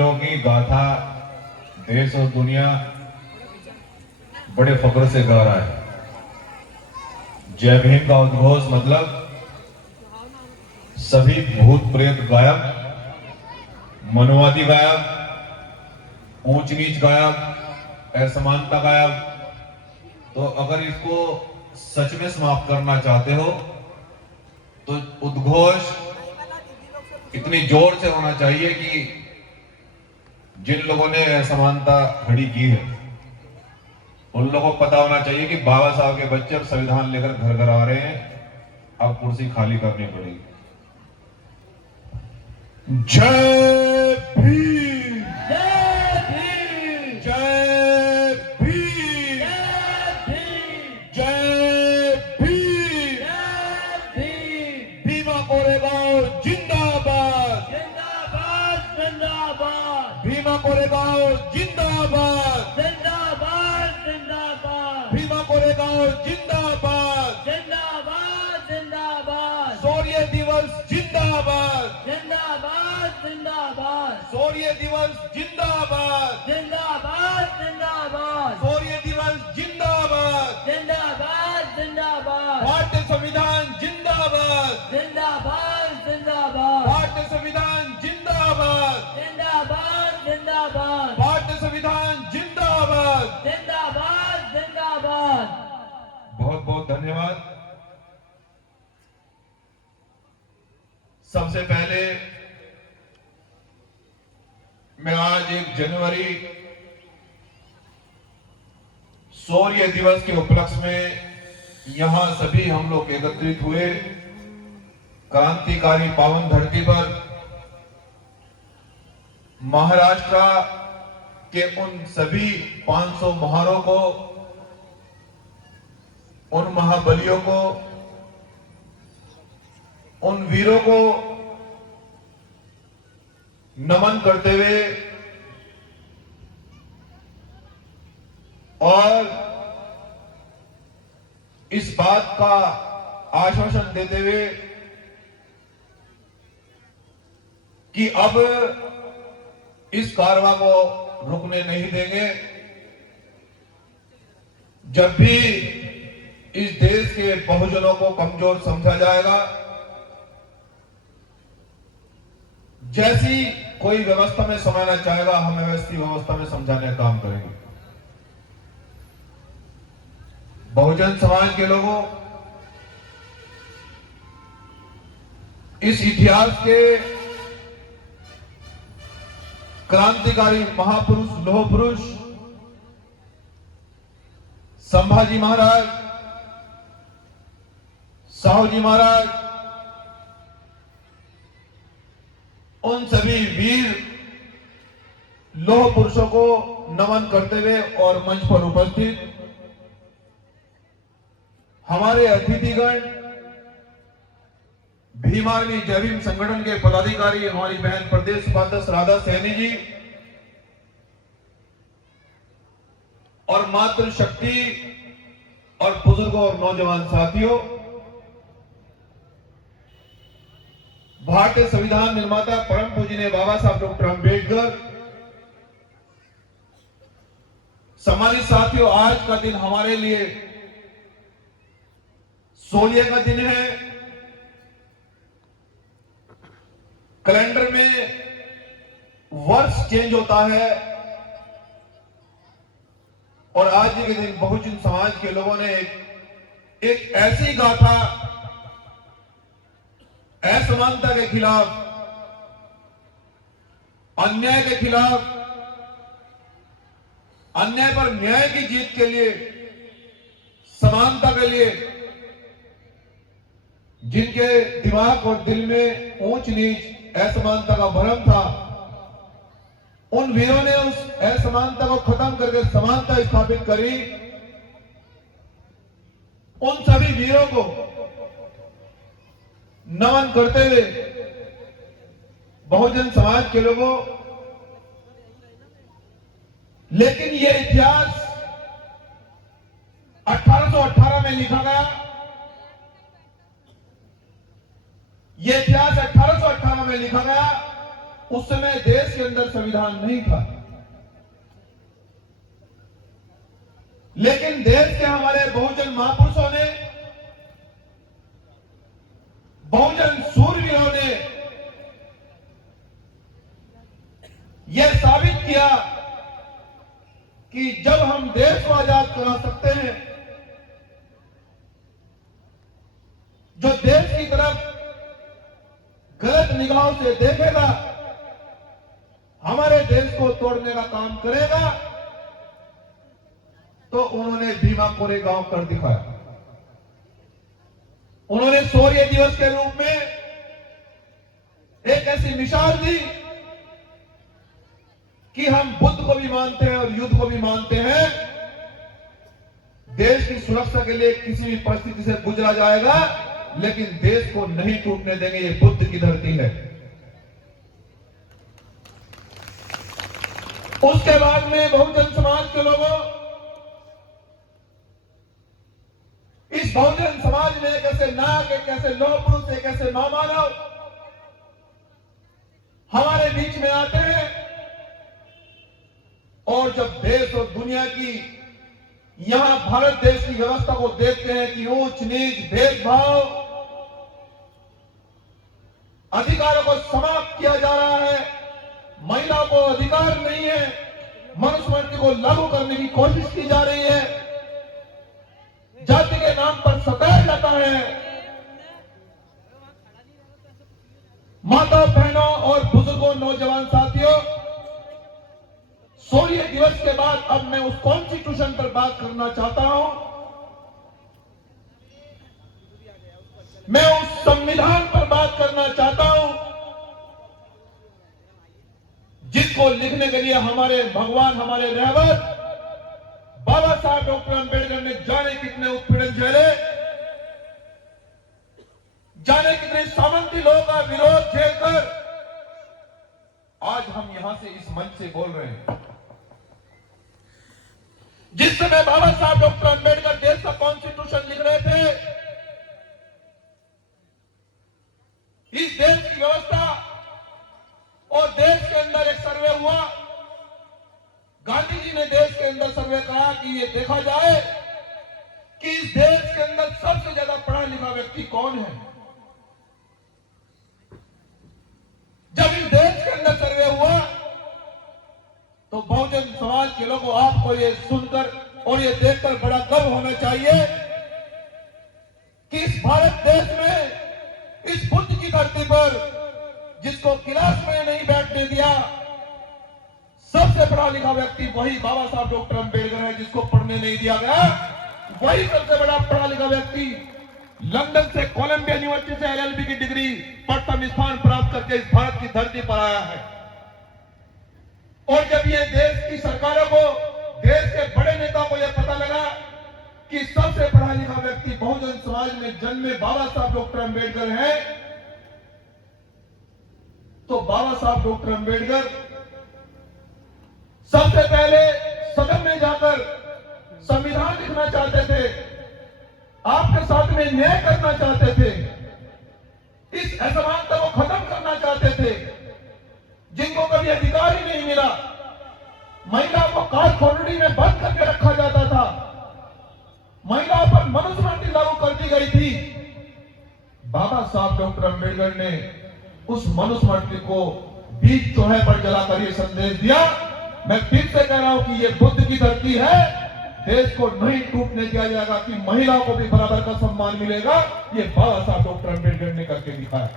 वीरों की गाथा देश और दुनिया बड़े फख्र से गा रहा है। जय भीम का उद्घोष मतलब सभी भूत प्रेत गायब, मनोवादी गायब, ऊंच नीच गायब, असमानता गायब। तो अगर इसको सच में समाप्त करना चाहते हो तो उद्घोष इतनी जोर से होना चाहिए कि जिन लोगों ने असमानता खड़ी की है उन लोगों को पता होना चाहिए कि बाबा साहब के बच्चे अब संविधान लेकर घर घर आ रहे हैं, अब कुर्सी खाली करनी पड़ेगी। जय भीम, जय भीम, जय भीम, जय भीम, जय भीम। जय भीम। भीमा कोरेगांव जिंदाबाद, जिंदाबाद, जिंदाबाद, भीमा कोरेगांव जिंदाबाद, जिंदाबाद, जिंदाबाद, भीमा कोरेगांव जिंदाबाद, जिंदाबाद, जिंदाबाद, शौर्य दिवस जिंदाबाद, जिंदाबाद, जिंदाबाद, शौर्य दिवस जिंदाबाद, जिंदाबाद, जिंदाबाद, शौर्य दिवस जिंदाबाद, जिंदाबाद, जिंदाबाद, भारतीय संविधान जिंदाबाद, जिंदाबाद, जिंदाबाद, भारतीय संविधान जिंदाबाद, जिंदाबाद, जिंदाबाद, भारतीय संविधान जिंदाबाद। जिंदाबाद, जिंदाबाद। बहुत बहुत धन्यवाद। सबसे पहले मैं आज 1 जनवरी शौर्य दिवस के उपलक्ष्य में यहां सभी हम लोग एकत्रित हुए क्रांतिकारी पावन धरती पर महाराष्ट्र के उन सभी 500 महारों को, उन महाबलियों को, उन वीरों को नमन करते हुए और इस बात का आश्वासन देते हुए कि अब इस कारवां को रुकने नहीं देंगे। जब भी इस देश के बहुजनों को कमजोर समझा जाएगा, जैसी कोई व्यवस्था में समाना चाहेगा, हम व्यवस्थित व्यवस्था में समझाने का काम करेंगे। बहुजन समाज के लोगों, इस इतिहास के क्रांतिकारी महापुरुष, लौह पुरुष संभाजी महाराज, साहूजी महाराज, उन सभी वीर लौह पुरुषों को नमन करते हुए और मंच पर उपस्थित हमारे अतिथिगण, भीमार्मी जय भीम संगठन के पदाधिकारी, हमारी बहन प्रदेश उपाध्यक्ष राधा सैनी जी और मातृशक्ति और बुजुर्गों और नौजवान साथियों, भारतीय संविधान निर्माता परम पूजनीय बाबा साहब डॉक्टर अंबेडकर, सम्मानित साथियों, आज का दिन हमारे लिए शौर्य का दिन है। कैलेंडर में वर्ष चेंज होता है और आज के दिन बहुजन समाज के लोगों ने एक ऐसी गाथा असमानता के खिलाफ, अन्याय के खिलाफ, अन्याय पर न्याय की जीत के लिए, समानता के लिए, जिनके दिमाग और दिल में ऊंच नीच असमानता का भ्रम था, उन वीरों ने उस असमानता को खत्म करके समानता स्थापित करी। उन सभी वीरों को नमन करते हुए बहुजन समाज के लोगों, लेकिन यह इतिहास 1818 में लिखा गया। यह इतिहास 1818 में लिखा गया उस समय देश के अंदर संविधान नहीं था, लेकिन देश के हमारे बहुजन महापुरुषों ने, बहुजन सूरवीरों ने यह साबित किया कि जब हम देश को आजाद करा सकते हैं, जो देश की तरफ गलत निगाहों से देखेगा, हमारे देश को तोड़ने का काम करेगा, तो उन्होंने भीमा कोरेगांव कर दिखाया। उन्होंने शौर्य दिवस के रूप में एक ऐसी मिसाल दी कि हम बुद्ध को भी मानते हैं और युद्ध को भी मानते हैं। देश की सुरक्षा के लिए किसी भी परिस्थिति से गुजरा जाएगा, लेकिन देश को नहीं टूटने देंगे। ये बुद्ध की धरती है। उसके बाद में बहुजन समाज के लोगों, इस बहुजन समाज में एक ऐसे नायक, एक ऐसे लौह पुरुष, एक ऐसे महामानव हमारे बीच में आते हैं, और जब देश और दुनिया की, यहां भारत देश की व्यवस्था को देखते हैं कि ऊंच नीच, भेदभाव, अधिकारों को समाप्त किया जा रहा है, महिला को अधिकार नहीं है, मनुस्मृति को लागू करने की कोशिश की जा रही है, जाति के नाम पर सताया जाता है, माताओं, बहनों और बुजुर्गों, नौजवान साथियों, शौर्य दिवस के बाद अब मैं उस कॉन्स्टिट्यूशन पर बात करना चाहता हूं। मैं उस संविधान पर बात करना चाहता हूं जिसको लिखने के लिए हमारे भगवान, हमारे रहबर बाबा साहब डॉक्टर अंबेडकर ने जाने कितने उत्पीड़न झेले, जाने कितने सामंती लोगों का विरोध झेलकर आज हम यहां से, इस मंच से बोल रहे हैं। जिस समय बाबा साहब डॉक्टर अंबेडकर देश का कॉन्स्टिट्यूशन लिख रहे थे, इस देश की व्यवस्था और देश के अंदर एक सर्वे हुआ। गांधी जी ने देश के अंदर सर्वे करा कि ये देखा जाए कि इस देश के अंदर सबसे ज्यादा पढ़ा लिखा व्यक्ति कौन है। जब इस देश के अंदर सर्वे हुआ तो बहुजन समाज के लोगों, आपको ये सुनकर और ये देखकर बड़ा गर्व होना चाहिए कि इस भारत देश में, इस बुद्ध की धरती पर, जिसको क्लास में नहीं बैठने दिया, सबसे पढ़ा लिखा व्यक्ति वही बाबा साहब डॉक्टर अंबेडकर है। जिसको पढ़ने नहीं दिया गया, वही सबसे बड़ा पढ़ा लिखा व्यक्ति लंदन से, कोलंबिया यूनिवर्सिटी से LLB की डिग्री, प्रथम स्थान प्राप्त करके इस भारत की धरती पर आया है। और जब ये देश की सरकारों को, देश के बड़े नेताओं को यह पता लगा कि सबसे पढ़ा लिखा व्यक्ति बहुजन समाज में जन्मे बाबा साहब डॉक्टर अंबेडकर है, तो बाबा साहब डॉक्टर अंबेडकर सबसे पहले सदन में जाकर संविधान लिखना चाहते थे, आपके साथ में न्याय करना चाहते थे, इस असमानता को खत्म करना चाहते थे, जिनको कभी अधिकार ही नहीं मिला। महिलाओं को कार खोलनी में बंद करके रखा जाता था, महिलाओं पर मनुस्मृति लागू कर दी गई थी। बाबा साहब डॉक्टर अंबेडकर ने उस मनुस्मृति को बीच चौराहे पर जलाकर यह संदेश दिया, मैं फिर से कह रहा हूं कि यह बुद्ध की धरती है, देश को नहीं टूटने दिया जाएगा, कि महिलाओं को भी बराबर का सम्मान मिलेगा। ये बाबा साहब डॉक्टर अंबेडकर ने करके दिखाया।